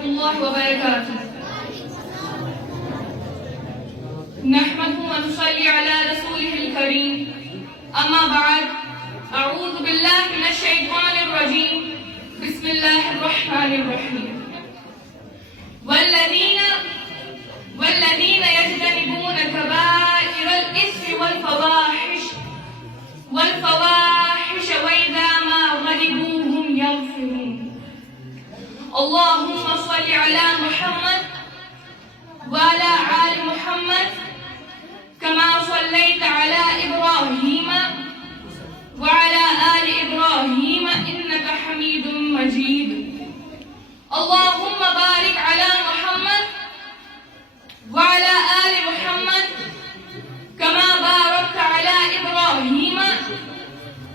الله وبركاته. نحمده ونصلي على رسوله الكريم. أما بعد، أعوذ بالله من الشيطان الرجيم. بسم الله الرحمن الرحيم. والذين يجتنبون كبائر الإثم والفواحش وإذا ما غضبوا هم يغفرون. اللهم صل على محمد وعلى آل محمد كما صليت على إبراهيم وعلى آل إبراهيم إنك حميد مجيد. اللهم بارك على محمد وعلى آل محمد كما باركت على إبراهيم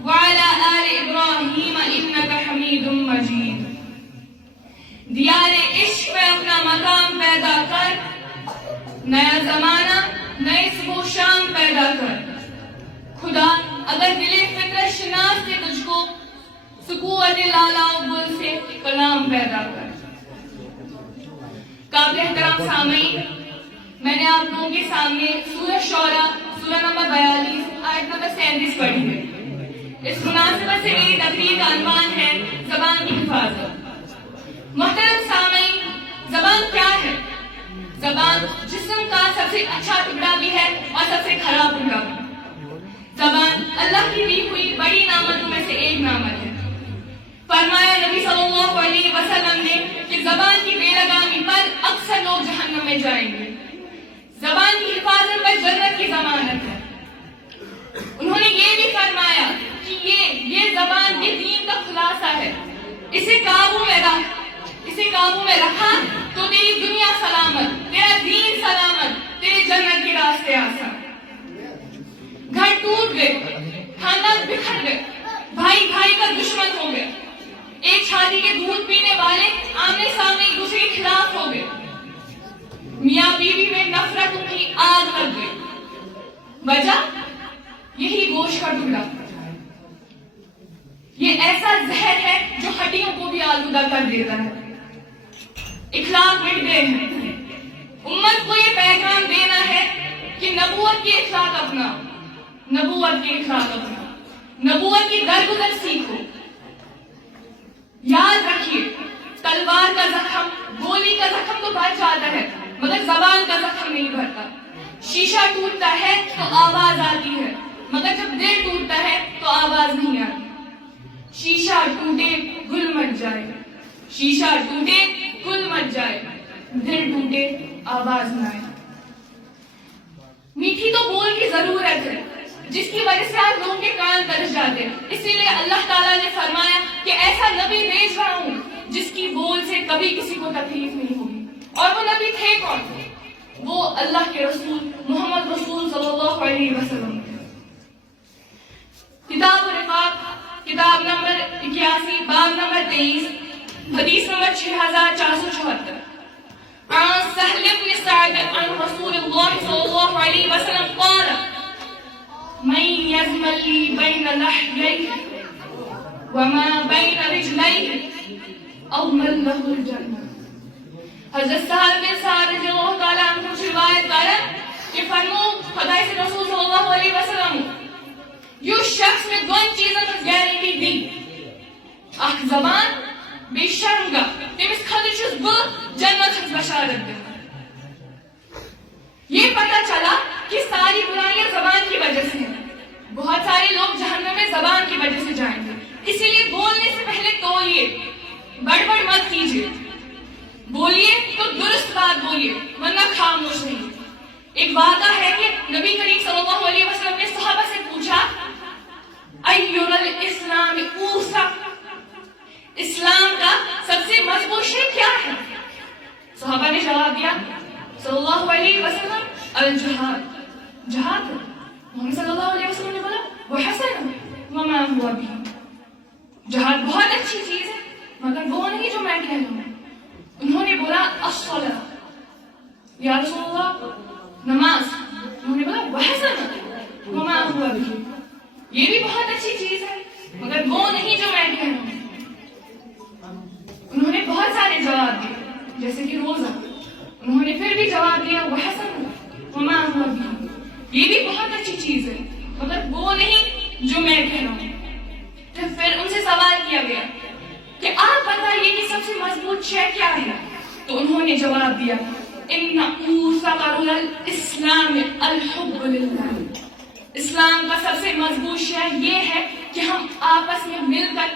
وعلى آل إبراهيم إنك حميد مجيد. دیار عشق میں اپنا مقام پیدا کر، نیا زمانہ نئی صبح و شام پیدا کر. خدا اگر دل فطرت شناس سے تجھ کو سکوت لالا گل سے کلام پیدا کر. قابل احترام سامعین، میں نے آپ لوگوں کے سامنے سورہ شعراء سورہ نمبر 42 آیت نمبر 37 پڑھی ہے. اس مناسبت سے میری تقریر کا عنوان ہے زبان کی حفاظت. محترم سامعین، زبان کیا ہے؟ زبان جسم کا سب سے اچھا ٹکڑا بھی ہے اور سب سے خراب ٹکڑا بھی. زبان اللہ کی دی ہوئی بڑی نعمتوں میں سے ایک نعمت ہے. فرمایا نبی صلی اللہ علیہ وسلم نے کہ زبان کی بے لگامی پر اکثر لوگ جہنم میں جائیں گے. زبان کی حفاظت پر جنت کی ضمانت ہے. انہوں نے یہ بھی فرمایا کہ یہ زبان یہ دین کا خلاصہ ہے. اسے قابو میں رکھا تو تیری دنیا سلامت، تیرا دین سلامت، تیرے جنت کے راستے آسان. گھر ٹوٹ گئے، خاندان بکھر گئے، بھائی کا دشمن ہو گئے، ایک چھاتی کے دودھ پینے والے آمنے سامنے ایک دوسرے کے خلاف ہو گئے، میاں بیوی میں نفرتوں کی آگ لگ گئی. وجہ یہی گوشت کا ٹکڑا. یہ ایسا زہر ہے جو ہڈیوں کو بھی آلودہ کر دیتا ہے. اخلاق مٹ گئے ہیں. امت کو یہ پیغام دینا ہے کہ نبوت کے اخلاق اپنا، نبوت کی درگزر سیکھو. یاد رکھیے، تلوار کا زخم، گولی کا زخم تو بھر جاتا ہے مگر زبان کا زخم نہیں بھرتا. شیشہ ٹوٹتا ہے تو آواز آتی ہے مگر جب دل ٹوٹتا ہے تو آواز نہیں آتی. شیشہ ٹوٹے گل مٹ جائے، شیشہ ٹوٹے گل مٹ جائے، دل ٹوٹے آواز نہ آئے. میٹھی تو بول کی ضرورت ہے جس کی وجہ سے آپ لوگوں کے کان ترش جاتے ہیں. اسی لیے اللہ تعالیٰ نے فرمایا کہ ایسا نبی بھیج رہا ہوں جس کی بول سے کبھی کسی کو تکلیف نہیں ہوگی. اور وہ نبی تھے کون؟ وہ اللہ کے رسول محمد رسول صلی اللہ علیہ وسلم. کتاب الرقاق کتاب نمبر 81 باب نمبر 23 حدیث نمبر 6474. عن سهل بن سعد عن رسول الله صلى الله عليه وسلم قال من يزمل لي بين لحييه وما بين رجليه أضمن له الجنة. حضرت سہل بن سعد رضی اللہ تعالیٰ عنہ سے روایت کریں کہ فرمو خدا سے رسول صلی اللہ علیہ وسلم یُس شخص میں دون چیزن ہز گارنٹی دی، اخ زبان بے شرم گا، تمس خاطر چھس بہ جنت ہز بشارت دن. یہ پتہ چلا کہ ساری برائیاں زبان کی وجہ سے ہیں. بہت سارے لوگ جہنم میں زبان کی وجہ سے جائیں گے. اسی لیے بولنے سے پہلے تولیے، بڑبڑ مت کیجیے. بولیے تو درست بات بولیے ورنہ خاموش نہیں. ایک واقعہ ہے کہ نبی کریم صلی اللہ علیہ وسلم نے صحابہ سے پوچھا ایُّ الاسلام اوثق، اسلام کا سب سے مضبوط شے کیا ہے؟ صحابہ نے جواب دیا صلی اللہ علیہ وسلم الجہاد، جہاد. محمد صلی اللہ علیہ وسلم نے بولا وحسن وما هو به، جہاد بہت اچھی چیز ہے مگر وہ نہیں جو میں کہہ رہا ہوں. انہوں نے بولا الصلاۃ، یا رسول اللہ نماز. انہوں نے بولا وحسن وما هو به، یہ بھی بہت اچھی چیز ہے مگر وہ نہیں جو میں کہہ رہا ہوں. انہوں نے بہت سارے جواب دیے. جیسے کہ روزہ. انہوں نے پھر بھی جواب دیا وحسن وما هو به, یہ بھی بہت اچھی چیز ہے مگر وہ نہیں جو میں کہہ رہا ہوں. پھر ان سے سوال کیا گیا کہ آپ بتائیے کہ سب سے مضبوط شے کیا ہے؟ تو انہوں نے جواب دیا ان اوثق الاسلام الحب للہ. اسلام کا سب سے مضبوط شے یہ ہے کہ ہم آپس میں مل کر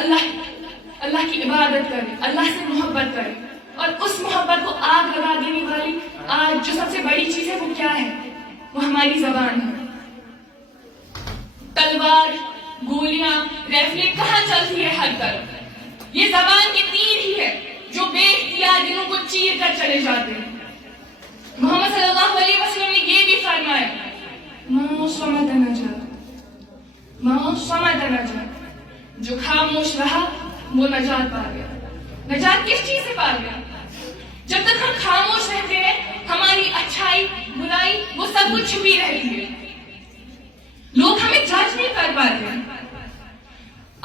اللہ کی عبادت کریں, اللہ سے محبت کریں. اور اس محبت کو آگ لگا دینے والی آج جو سب سے بڑی چیز ہے وہ کیا ہے؟ وہ ہماری زبان ہے. تلوار, گولیاں, ریفلیں کہاں چلتی ہے ہر طرف. یہ زبان کے تیر ہی ہے جو بے اختیار دلوں کو چیر کر چلے جاتے ہیں. محمد صلی اللہ علیہ وسلم نے یہ بھی فرمایا ما صمت نجا, ما صمت نجا, جو خاموش رہا وہ نجات پا گیا. نجات کس چیز سے پا گیا؟ جب تک ہم خاموش رہتے ہیں ہماری اچھائی برائی وہ سب کچھ چھپی رہتی ہے. لوگ ہمیں جج نہیں کر پاتے,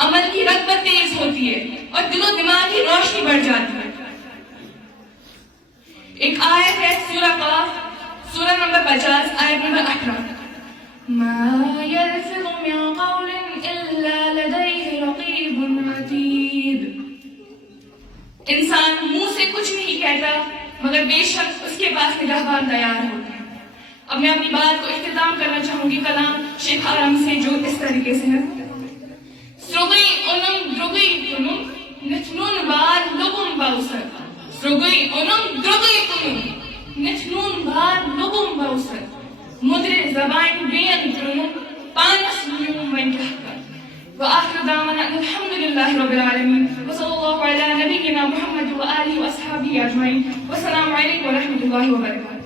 عمل کی رغبت تیز ہوتی ہے اور دل و دماغ کی روشنی بڑھ جاتی ہے. ایک آیت ہے سورہ قاف, سورہ نمبر 50 آیت نمبر 18 ما يلفظ من قول الا لديه رقيب عتيد. انسان منہ سے کچھ نہیں کہتا مگر بے شک اس کے پاس نگہبان تیار ہوتے ہیں. اب میں اپنی بات کو اختتام کرنا چاہوں گی کلام شیخ آرم سے جو اس طریقے سے ہے سرگئی اونم درگئی کنم نتنون بار لگم باوسر. سرگئی اونم درگئی کنم نتنون بار لگم باوسر. مدر زبان بین کنم پانس میوم ونجحکر. وآخر دعوانا الحمد لله رب العالمين وصلى الله على نبينا محمد وآله وأصحابه أجمعين والسلام عليكم ورحمة الله وبركاته.